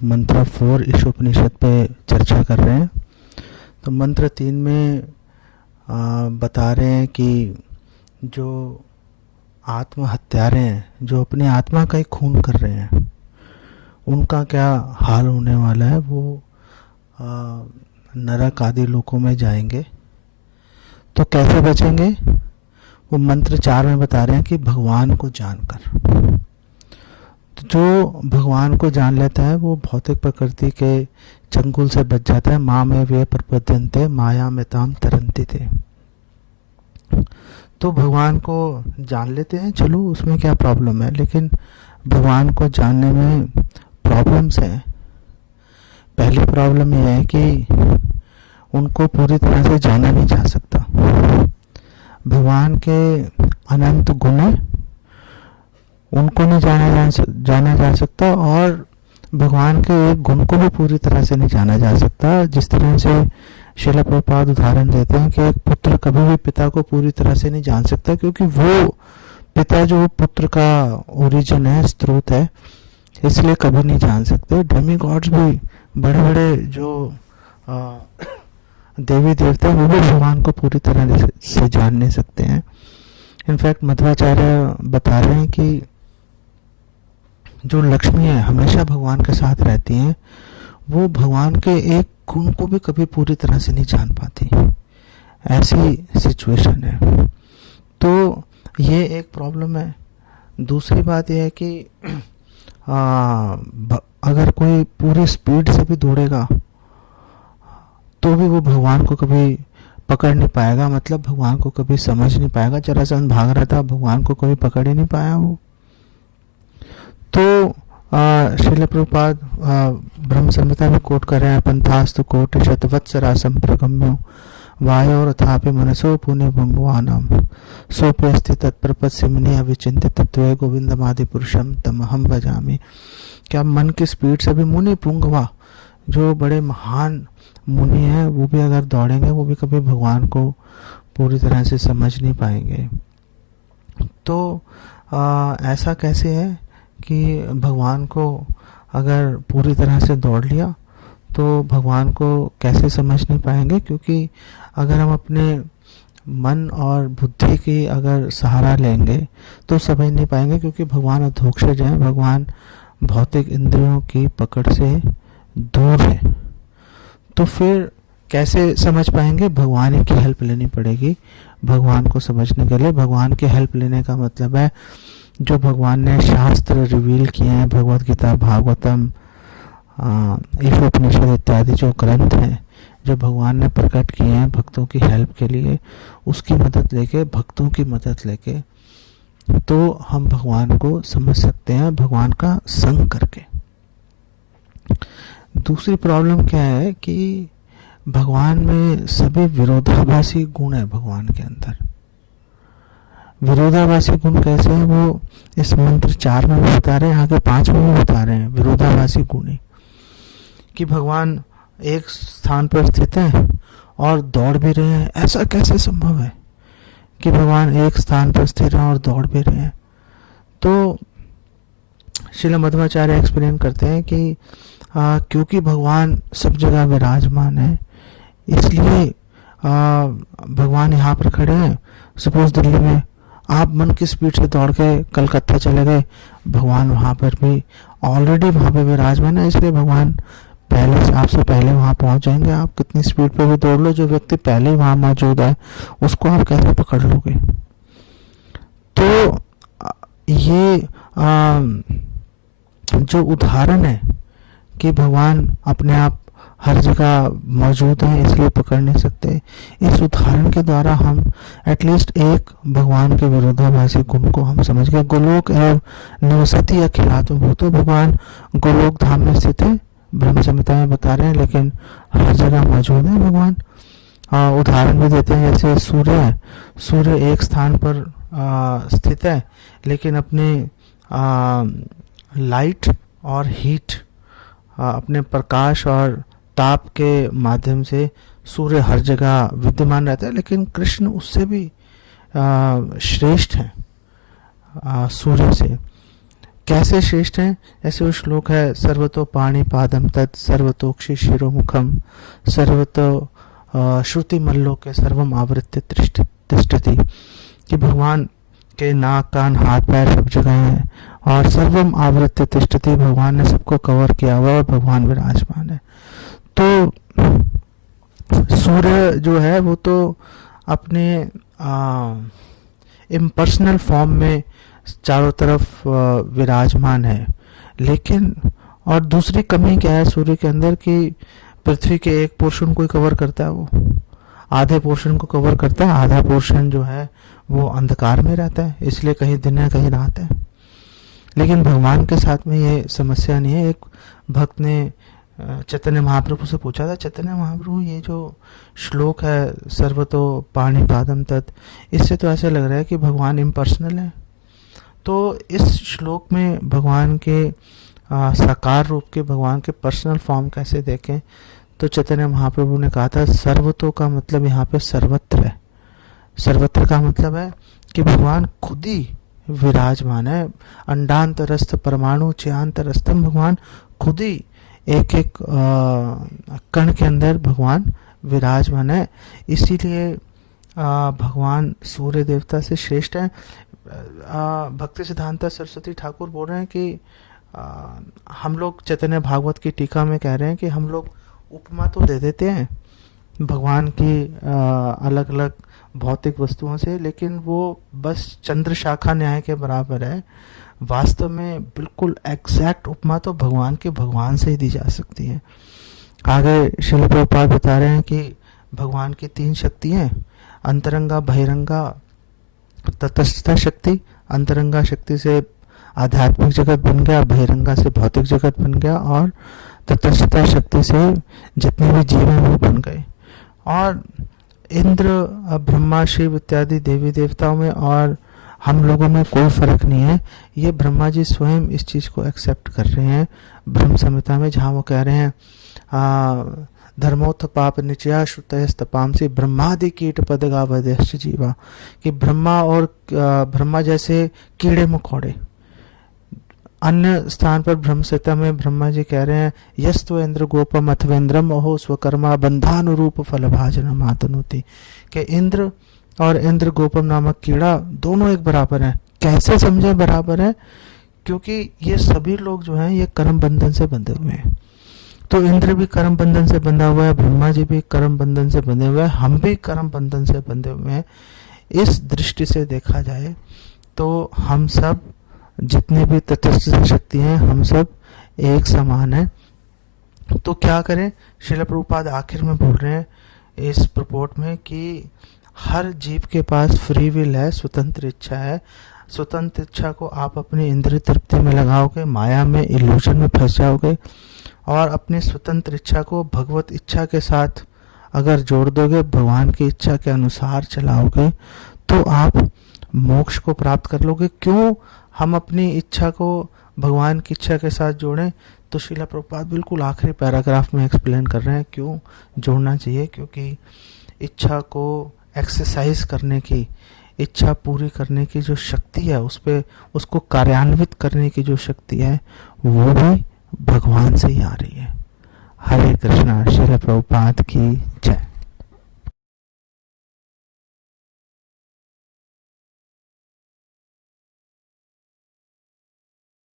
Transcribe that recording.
लोग मंत्र 4 इस उपनिषद पे चर्चा कर रहे हैं। तो मंत्र 3 में बता रहे हैं कि जो आत्महत्यारे हैं, जो अपनी आत्मा का ही खून कर रहे हैं, उनका क्या हाल होने वाला है। वो नरक आदि लोकों में जाएंगे। तो कैसे बचेंगे, वो मंत्र 4 में बता रहे हैं कि भगवान को जानकर। तो जो भगवान को जान लेता है वो भौतिक प्रकृति के चंगुल से बच जाता है। माँ में वे प्रपद्यन्ते माया में ताम तरंती थे। तो भगवान को जान लेते हैं, चलो उसमें क्या प्रॉब्लम है, लेकिन भगवान को जानने में प्रॉब्लम्स हैं। पहली प्रॉब्लम यह है कि उनको पूरी तरह से जाना नहीं जा सकता। भगवान के अनंत गुण हैं, उनको नहीं जाना जा सकता, और भगवान के एक गुण को भी पूरी तरह से नहीं जाना जा सकता। जिस तरह से श्रील प्रभुपाद उदाहरण देते हैं कि एक पुत्र कभी भी पिता को पूरी तरह से नहीं जान सकता, क्योंकि वो पिता जो पुत्र का ओरिजिन है, स्रोत है, इसलिए कभी नहीं जान सकते। डेमी गॉड्स भी, बड़े बड़े जो देवी देवता, वो भी भगवान को पूरी तरह से जान नहीं सकते हैं। इनफैक्ट मध्वाचार्य बता रहे हैं कि जो लक्ष्मी है हमेशा भगवान के साथ रहती हैं, वो भगवान के एक गुण को भी कभी पूरी तरह से नहीं जान पाती। ऐसी सिचुएशन है। तो ये एक प्रॉब्लम है। दूसरी बात यह है कि अगर कोई पूरी स्पीड से भी दौड़ेगा तो भी वो भगवान को कभी पकड़ नहीं पाएगा, मतलब भगवान को कभी समझ नहीं पाएगा। जरासंध भाग रहा था, भगवान को कभी पकड़ ही नहीं पाया वो। तो श्रील प्रभुपाद ब्रह्म संहिता में कोट कर रहे हैं, पंथास्तु कोटि शतवत्सरासं प्रगम्यो वायोरथापि मनसो पुण्य भंगवानाम सोप्यस्ति तत्प्रपत्सिमनि अविचिन्त्य तत्त्वे गोविंदमादि पुरुषम तमहम भजामि। क्या मन की स्पीड से भी मुनि पुंगवा, जो बड़े महान मुनि हैं, वो भी अगर दौड़ेंगे वो भी कभी भगवान को पूरी तरह से समझ नहीं पाएंगे। तो ऐसा कैसे है कि भगवान को अगर पूरी तरह से दौड़ लिया तो भगवान को कैसे समझ नहीं पाएंगे, क्योंकि अगर हम अपने मन और बुद्धि की अगर सहारा लेंगे तो समझ नहीं पाएंगे, क्योंकि भगवान अधोक्षज हैं, भगवान भौतिक इंद्रियों की पकड़ से दूर है। तो फिर कैसे समझ पाएंगे, भगवान की हेल्प लेनी पड़ेगी भगवान को समझने के लिए। भगवान की हेल्प लेने का मतलब है जो भगवान ने शास्त्र रिवील किए हैं, भगवत गीता, भागवतम, ईशोपनिषद इत्यादि जो ग्रंथ हैं, जो भगवान ने प्रकट किए हैं भक्तों की हेल्प के लिए, उसकी मदद लेके, भक्तों की मदद लेके, तो हम भगवान को समझ सकते हैं भगवान का संग करके। दूसरी प्रॉब्लम क्या है कि भगवान में सभी विरोधाभासी गुण है। भगवान के अंदर विरोधाभासी गुण कैसे हैं, वो इस मंत्र 4 में भी बता रहे हैं, आगे 5 में भी बता रहे हैं। विरोधाभासी गुण कि भगवान एक स्थान पर स्थित है और दौड़ भी रहे हैं। ऐसा कैसे संभव है कि भगवान एक स्थान पर स्थिर हैं और दौड़ भी रहे हैं? तो श्रील मध्वाचार्य एक्सप्लेन करते हैं कि क्योंकि भगवान सब जगह विराजमान है, इसलिए भगवान यहाँ पर खड़े हैं। सपोज दिल्ली में आप मन की स्पीड से दौड़ के कलकत्ता चले गए, भगवान वहाँ पर भी ऑलरेडी वहाँ पे विराजमान है, इसलिए भगवान पहले से आपसे पहले वहाँ पहुँच जाएंगे। आप कितनी स्पीड पे भी दौड़ लो, जो व्यक्ति पहले ही वहाँ मौजूद है उसको आप कैसे पकड़ लोगे? तो ये जो उदाहरण है कि भगवान अपने आप हर जगह मौजूद हैं इसलिए पकड़ नहीं सकते, इस उदाहरण के द्वारा हम एटलीस्ट एक भगवान के विरोधाभासी गुण को हम समझ गए। गोलोक एवं निवसति अखिलात्म भूतो, भगवान गोलोक धाम में स्थित है, ब्रह्म संहिता में बता रहे हैं, लेकिन हर जगह मौजूद है भगवान। उदाहरण भी देते हैं, जैसे सूर्य है, सूर्य एक स्थान पर स्थित है, लेकिन अपने लाइट और हीट, अपने प्रकाश और ताप के माध्यम से सूर्य हर जगह विद्यमान रहता है, लेकिन कृष्ण उससे भी श्रेष्ठ हैं सूर्य से। कैसे श्रेष्ठ हैं? ऐसे वो श्लोक है, सर्वतो पाणी पादम तत् सर्वतोक्षि शिरोमुखम सर्वतो श्रुति मल्लोके सर्वम आवृत्य तिष्ठति, कि भगवान के नाक कान हाथ पैर सब जगह हैं और सर्वम आवृत्य तिष्ठति, भगवान ने सबको कवर किया हुआ और भगवान विराजमान है। तो सूर्य जो है वो तो अपने इम्पर्सनल फॉर्म में चारों तरफ विराजमान है, लेकिन और दूसरी कमी क्या है सूर्य के अंदर कि पृथ्वी के एक पोर्शन को ही कवर करता है, वो आधे पोर्शन को कवर करता है, आधा पोर्शन जो है वो अंधकार में रहता है, इसलिए कहीं दिन है कहीं रात है। लेकिन भगवान के साथ में ये समस्या नहीं है। एक भक्त ने चैतन्य महाप्रभु से पूछा था, चैतन्य महाप्रभु ये जो श्लोक है सर्वतो पाणी पादम तत्, इससे तो ऐसा लग रहा है कि भगवान इम्पर्सनल है, तो इस श्लोक में भगवान के साकार रूप के भगवान के पर्सनल फॉर्म कैसे देखें? तो चैतन्य महाप्रभु ने कहा था सर्वतो का मतलब यहाँ पे सर्वत्र है। सर्वत्र का मतलब है कि भगवान खुद ही विराजमान है। अंडांतरस्थ परमाणु चयांतरस्थम, भगवान खुद ही एक एक कण के अंदर भगवान विराजमान है। इसीलिए भगवान सूर्य देवता से श्रेष्ठ है। भक्ति सिद्धांत सरस्वती ठाकुर बोल रहे हैं कि हम लोग चैतन्य भागवत की टीका में कह रहे हैं कि हम लोग उपमा तो दे देते हैं भगवान की अलग अलग भौतिक वस्तुओं से, लेकिन वो बस चंद्र शाखा न्याय के बराबर है। वास्तव में बिल्कुल एग्जैक्ट उपमा तो भगवान के भगवान से ही दी जा सकती है। आगे श्रील प्रभुपाद बता रहे हैं कि भगवान की 3 शक्ति हैं, अंतरंगा बहिरंगा तटस्थ शक्ति। अंतरंगा शक्ति से आध्यात्मिक जगत बन गया, बहिरंगा से भौतिक जगत बन गया, और तटस्थ शक्ति से जितने भी जीव हैं वो बन गए। और इंद्र ब्रह्मा शिव इत्यादि देवी देवताओं में और हम लोगों में कोई फर्क नहीं है। ये ब्रह्मा जी स्वयं इस चीज़ को एक्सेप्ट कर रहे हैं ब्रह्म संहिता में, जहाँ वो कह रहे हैं धर्मोत्थ पाप निचया श्रुतस्तपांसी ब्रह्मादि कीट पदगावदश्च जीवा, कि ब्रह्मा और ब्रह्मा जैसे कीड़े मकोड़े। अन्य स्थान पर ब्रह्म संहिता में ब्रह्मा जी कह रहे हैं यस्त्व इंद्र गोपम अथवेंद्रम अहो स्वकर्मा बंधानुरूप फल भाजन मातनुति, कि इंद्र और इंद्र गोपम नामक कीड़ा दोनों एक बराबर हैं। कैसे समझे बराबर है? क्योंकि ये सभी लोग जो हैं ये कर्म बंधन से बंधे हुए हैं। तो इंद्र भी कर्म बंधन से बंधा हुआ है, ब्रह्मा जी भी कर्म बंधन से बंधे हुए हैं, हम भी कर्म बंधन से बंधे हुए हैं। इस दृष्टि से देखा जाए तो हम सब जितने भी तटस्थ शक्ति हैं हम सब एक समान है। तो क्या करें? श्रील प्रभुपाद आखिर में बोल रहे हैं इस प्रपोर्ट में कि हर जीव के पास फ्री विल है, स्वतंत्र इच्छा है। स्वतंत्र इच्छा को आप अपनी इंद्रिय तृप्ति में लगाओगे, माया में इल्यूजन में फंस जाओगे, और अपनी स्वतंत्र इच्छा को भगवत इच्छा के साथ अगर जोड़ दोगे, भगवान की इच्छा के अनुसार चलाओगे, तो आप मोक्ष को प्राप्त कर लोगे। क्यों हम अपनी इच्छा को भगवान की इच्छा के साथ जोड़ें? तो श्रील प्रभुपाद बिल्कुल आखिरी पैराग्राफ में एक्सप्लेन कर रहे हैं क्यों जोड़ना चाहिए। क्योंकि इच्छा को एक्सरसाइज करने की, इच्छा पूरी करने की जो शक्ति है, उस पे उसको कार्यान्वित करने की जो शक्ति है, वो भी भगवान से ही आ रही है। हरे कृष्णा। श्रील प्रभुपाद की जय।